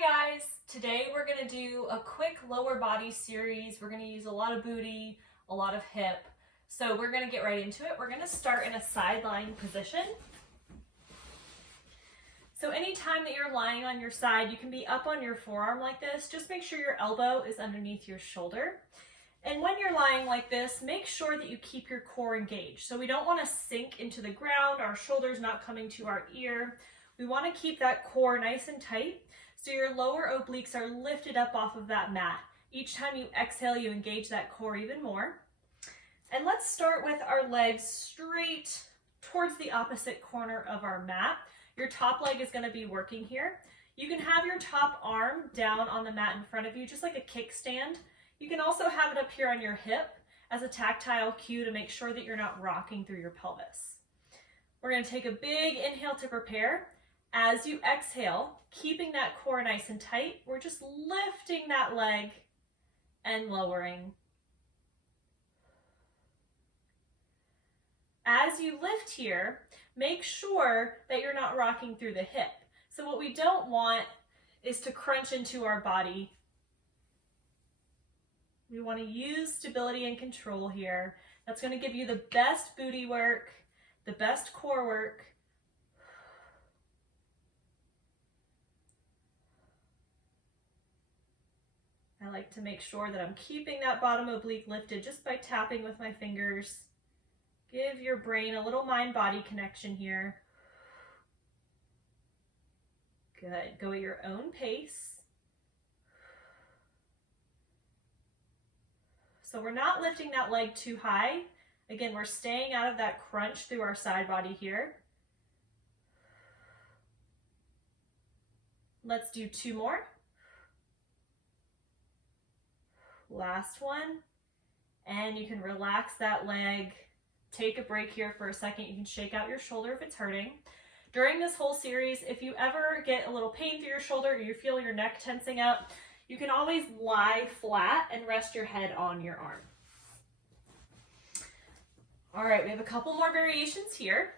Hi guys! Today we're going to do a quick lower body series. We're going to use a lot of booty, a lot of hip. So we're going to get right into it. We're going to start in a side lying position. So anytime that you're lying on your side, you can be up on your forearm like this. Just make sure your elbow is underneath your shoulder. And when you're lying like this, make sure that you keep your core engaged. So we don't want to sink into the ground, our shoulders not coming to our ear. We want to keep that core nice and tight. So your lower obliques are lifted up off of that mat. Each time you exhale, you engage that core even more. And let's start with our legs straight towards the opposite corner of our mat. Your top leg is going to be working here. You can have your top arm down on the mat in front of you, just like a kickstand. You can also have it up here on your hip as a tactile cue to make sure that you're not rocking through your pelvis. We're going to take a big inhale to prepare. As you exhale, keeping that core nice and tight, we're just lifting that leg and lowering. As you lift here, make sure that you're not rocking through the hip. So what we don't want is to crunch into our body. We want to use stability and control here. That's going to give you the best booty work, the best core work. I like to make sure that I'm keeping that bottom oblique lifted just by tapping with my fingers. Give your brain a little mind-body connection here. Good. Go at your own pace. So we're not lifting that leg too high. Again, we're staying out of that crunch through our side body here. Let's do two more. Last one. And you can relax that leg. Take a break here for a second. You can shake out your shoulder if it's hurting. During this whole series, if you ever get a little pain through your shoulder or you feel your neck tensing up, you can always lie flat and rest your head on your arm. All right, we have a couple more variations here.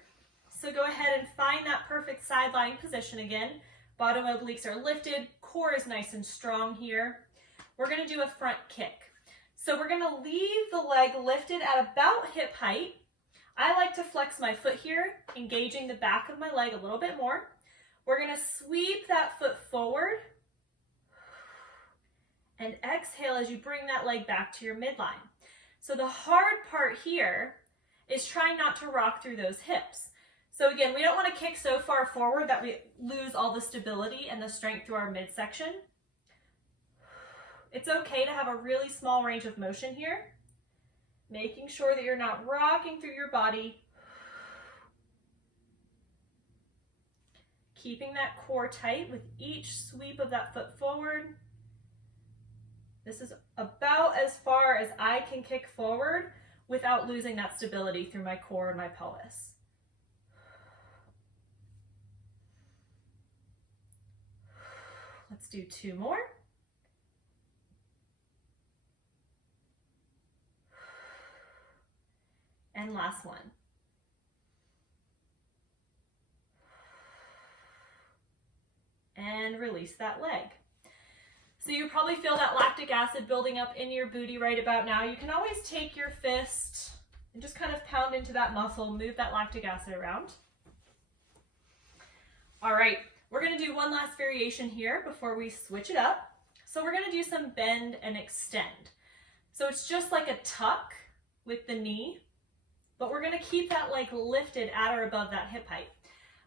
So go ahead and find that perfect side lying position again. Bottom obliques are lifted, core is nice and strong here. We're going to do a front kick. So we're going to leave the leg lifted at about hip height. I like to flex my foot here, engaging the back of my leg a little bit more. We're going to sweep that foot forward and exhale as you bring that leg back to your midline. So the hard part here is trying not to rock through those hips. So again, we don't want to kick so far forward that we lose all the stability and the strength through our midsection. It's okay to have a really small range of motion here, making sure that you're not rocking through your body. Keeping that core tight with each sweep of that foot forward. This is about as far as I can kick forward without losing that stability through my core and my pelvis. Let's do two more. And last one. And release that leg. So you probably feel that lactic acid building up in your booty right about now. You can always take your fist and just kind of pound into that muscle, move that lactic acid around. All right, we're going to do one last variation here before we switch it up. So we're going to do some bend and extend. So it's just like a tuck with the knee, but we're going to keep that leg lifted at or above that hip height.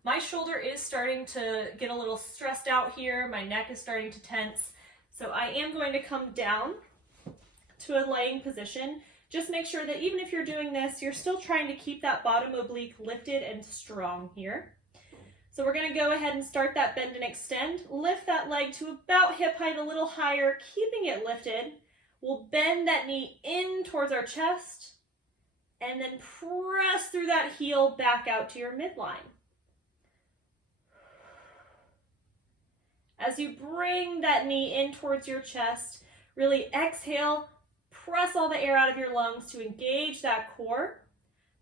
My shoulder is starting to get a little stressed out here. My neck is starting to tense. So I am going to come down to a laying position. Just make sure that even if you're doing this, you're still trying to keep that bottom oblique lifted and strong here. So we're going to go ahead and start that bend and extend. Lift that leg to about hip height, a little higher, keeping it lifted. We'll bend that knee in towards our chest and then press through that heel back out to your midline. As you bring that knee in towards your chest, really exhale, press all the air out of your lungs to engage that core.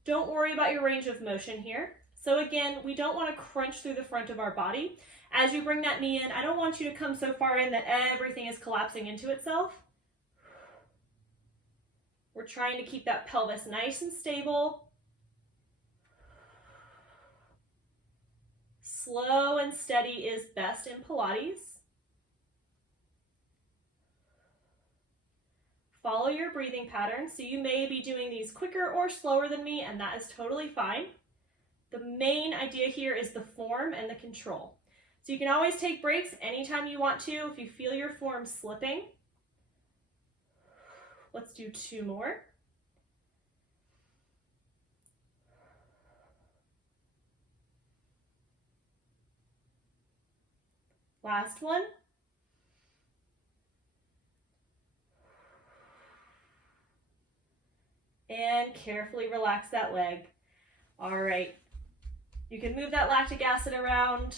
Don't worry about your range of motion here. So again, we don't want to crunch through the front of our body. As you bring that knee in, I don't want you to come so far in that everything is collapsing into itself. We're trying to keep that pelvis nice and stable. Slow and steady is best in Pilates. Follow your breathing pattern. So you may be doing these quicker or slower than me, and that is totally fine. The main idea here is the form and the control. So you can always take breaks anytime you want to if you feel your form slipping. Let's do 2 more. Last one. And carefully relax that leg. All right. You can move that lactic acid around.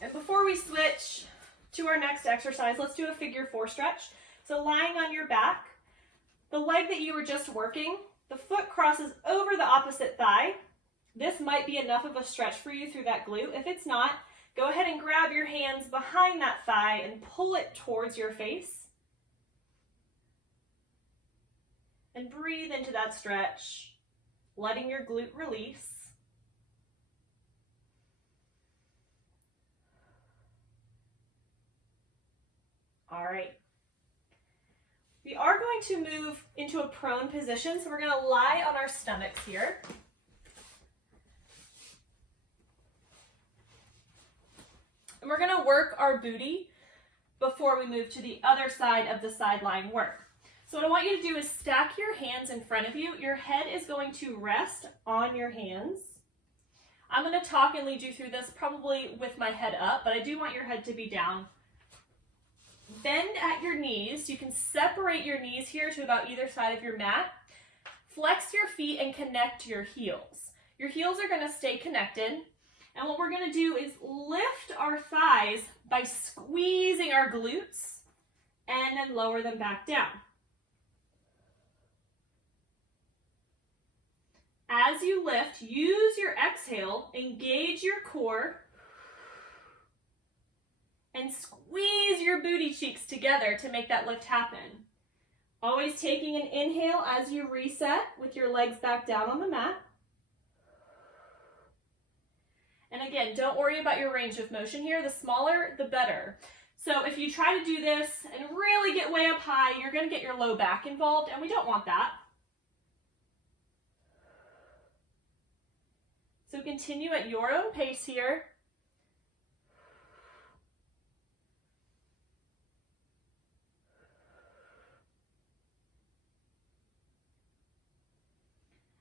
And before we switch to our next exercise, let's do a figure 4 stretch. So lying on your back, the leg that you were just working, the foot crosses over the opposite thigh. This might be enough of a stretch for you through that glute. If it's not, go ahead and grab your hands behind that thigh and pull it towards your face. And breathe into that stretch, letting your glute release. All right. We are going to move into a prone position, so we're going to lie on our stomachs here. And we're going to work our booty before we move to the other side of the side lying work. So what I want you to do is stack your hands in front of you. Your head is going to rest on your hands. I'm going to talk and lead you through this probably with my head up, but I do want your head to be down. Bend at your knees. You can separate your knees here to about either side of your mat. Flex your feet and connect your heels. Your heels are going to stay connected. And what we're going to do is lift our thighs by squeezing our glutes and then lower them back down. As you lift, use your exhale, engage your core, and squeeze your booty cheeks together to make that lift happen. Always taking an inhale as you reset with your legs back down on the mat. And again, don't worry about your range of motion here. The smaller, the better. So if you try to do this and really get way up high, you're going to get your low back involved, and we don't want that. So continue at your own pace here.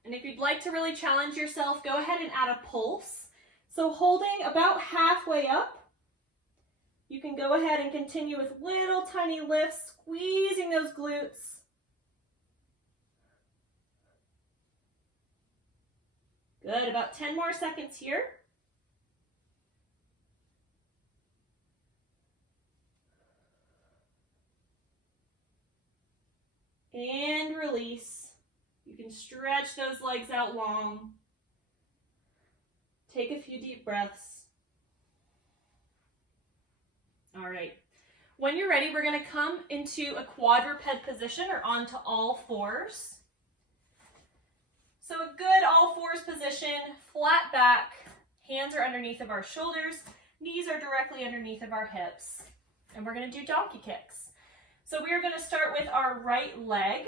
And if you'd like to really challenge yourself, go ahead and add a pulse. So holding about halfway up, you can go ahead and continue with little tiny lifts, squeezing those glutes. Good, about 10 more seconds here. And release. You can stretch those legs out long. Take a few deep breaths. All right. When you're ready, we're going to come into a quadruped position or onto all fours. So a good all fours position, flat back, hands are underneath of our shoulders, knees are directly underneath of our hips. And we're going to do donkey kicks. So we are going to start with our right leg.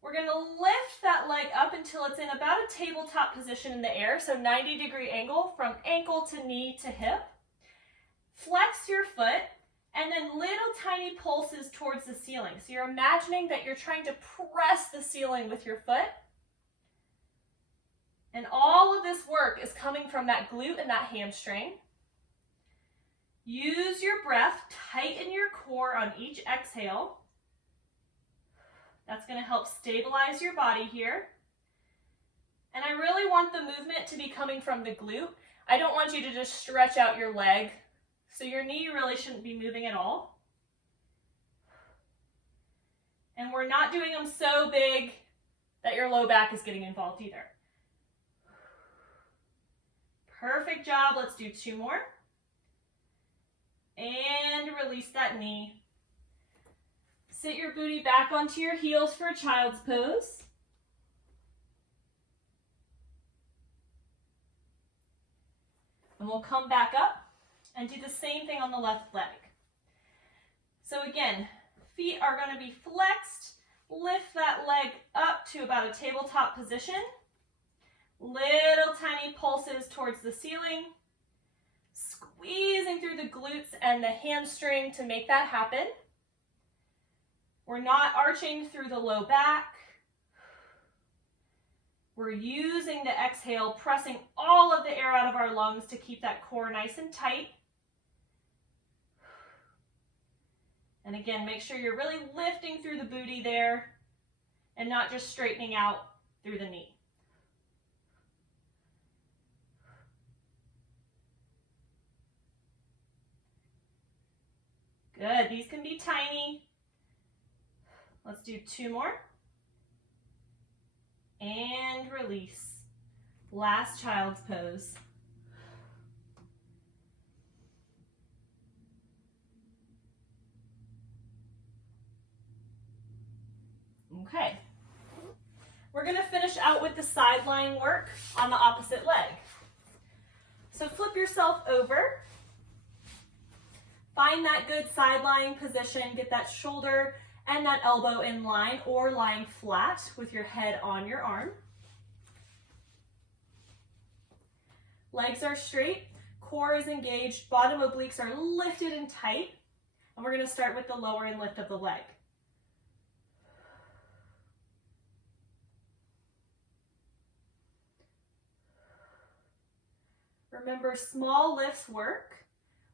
We're going to lift that leg up until it's in about a tabletop position in the air, so 90-degree angle from ankle to knee to hip. Flex your foot, and then little tiny pulses towards the ceiling. So you're imagining that you're trying to press the ceiling with your foot. And all of this work is coming from that glute and that hamstring. Use your breath, tighten your core on each exhale. That's going to help stabilize your body here. And I really want the movement to be coming from the glute. I don't want you to just stretch out your leg. So your knee really shouldn't be moving at all. And we're not doing them so big that your low back is getting involved either. Perfect job. Let's do 2 more. And release that knee. Sit your booty back onto your heels for a child's pose. And we'll come back up and do the same thing on the left leg. So again, feet are going to be flexed. Lift that leg up to about a tabletop position. Little tiny pulses towards the ceiling. Squeezing through the glutes and the hamstring to make that happen. We're not arching through the low back. We're using the exhale, pressing all of the air out of our lungs to keep that core nice and tight. And again, make sure you're really lifting through the booty there and not just straightening out through the knee. Good, these can be tiny. Let's do 2 more. And release. Last child's pose. Okay. We're going to finish out with the side lying work on the opposite leg. So flip yourself over. Find that good side lying position. Get that shoulder and that elbow in line or lying flat with your head on your arm. Legs are straight, core is engaged, bottom obliques are lifted and tight. And we're going to start with the lower and lift of the leg. Remember, small lifts work.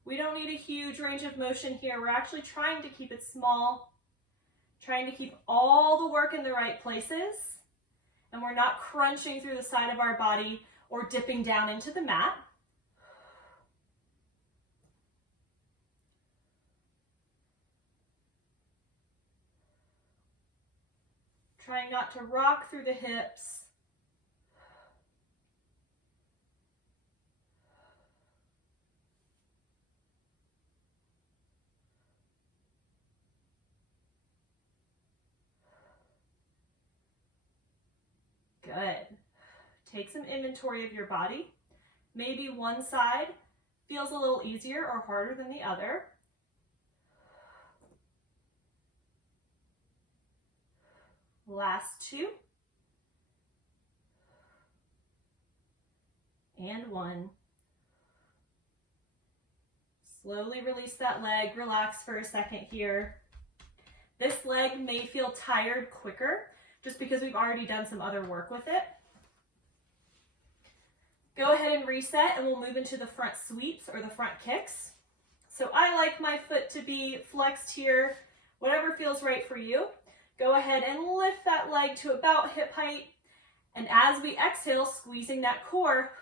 We don't need a huge range of motion here. We're actually trying to keep it small, trying to keep all the work in the right places, and we're not crunching through the side of our body or dipping down into the mat. Trying not to rock through the hips. Good. Take some inventory of your body. Maybe one side feels a little easier or harder than the other. Last 2. And 1. Slowly release that leg. Relax for a second here. This leg may feel tired quicker just because we've already done some other work with it. Go ahead and reset and we'll move into the front sweeps or the front kicks. So I like my foot to be flexed here, whatever feels right for you. Go ahead and lift that leg to about hip height. And as we exhale, squeezing that core,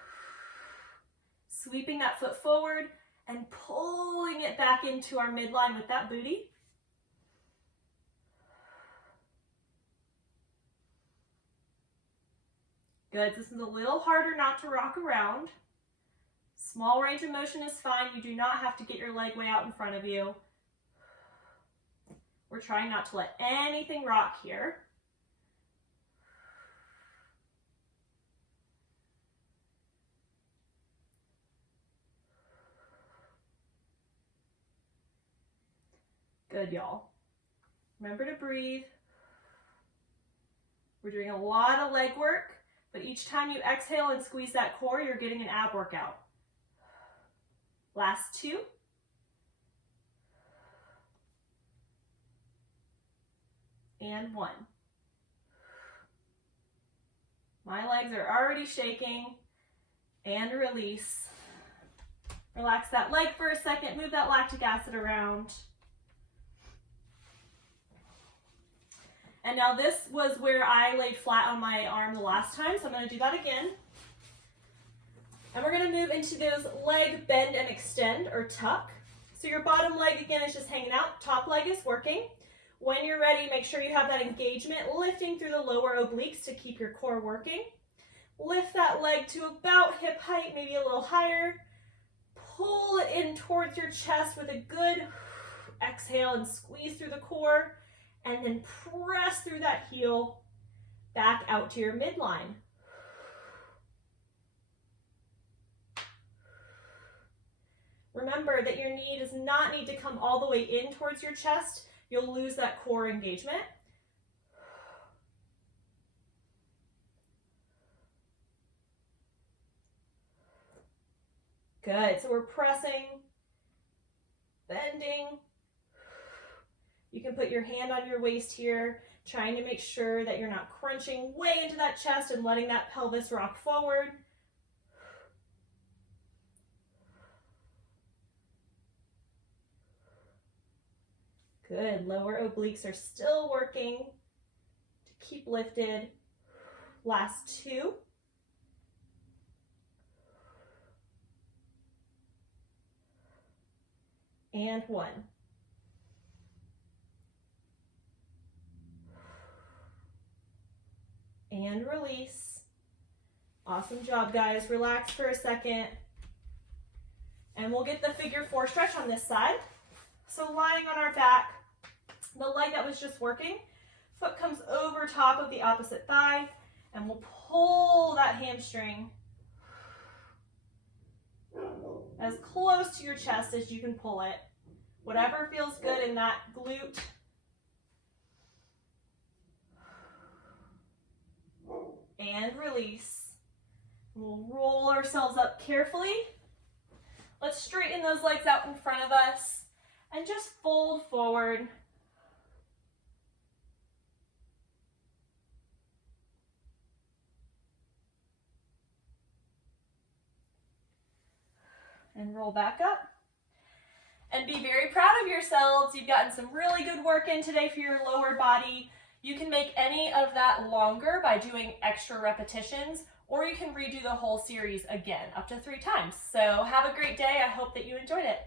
sweeping that foot forward and pulling it back into our midline with that booty. Good, this is a little harder not to rock around. Small range of motion is fine. You do not have to get your leg way out in front of you. We're trying not to let anything rock here. Good, y'all. Remember to breathe. We're doing a lot of leg work, but each time you exhale and squeeze that core, you're getting an ab workout. Last 2. And 1. My legs are already shaking. And release. Relax that leg for a second. Move that lactic acid around. And now this was where I laid flat on my arm the last time, so I'm going to do that again. And we're going to move into those leg bend and extend or tuck. So your bottom leg again is just hanging out, top leg is working. When you're ready, make sure you have that engagement lifting through the lower obliques to keep your core working. Lift that leg to about hip height, maybe a little higher. Pull it in towards your chest with a good exhale and squeeze through the core, and then press through that heel back out to your midline. Remember that your knee does not need to come all the way in towards your chest. You'll lose that core engagement. Good, so we're pressing, bending. You can put your hand on your waist here, trying to make sure that you're not crunching way into that chest and letting that pelvis rock forward. Good, lower obliques are still working to keep lifted. Last two. And one. And release. Awesome job, guys. Relax for a second. And we'll get the figure 4 stretch on this side. So lying on our back, the leg that was just working, foot comes over top of the opposite thigh, and we'll pull that hamstring as close to your chest as you can pull it. Whatever feels good in that glute. And release. We'll roll ourselves up carefully. Let's straighten those legs out in front of us and just fold forward. And roll back up. And be very proud of yourselves. You've gotten some really good work in today for your lower body. You can make any of that longer by doing extra repetitions, or you can redo the whole series again, up to 3 times. So have a great day. I hope that you enjoyed it.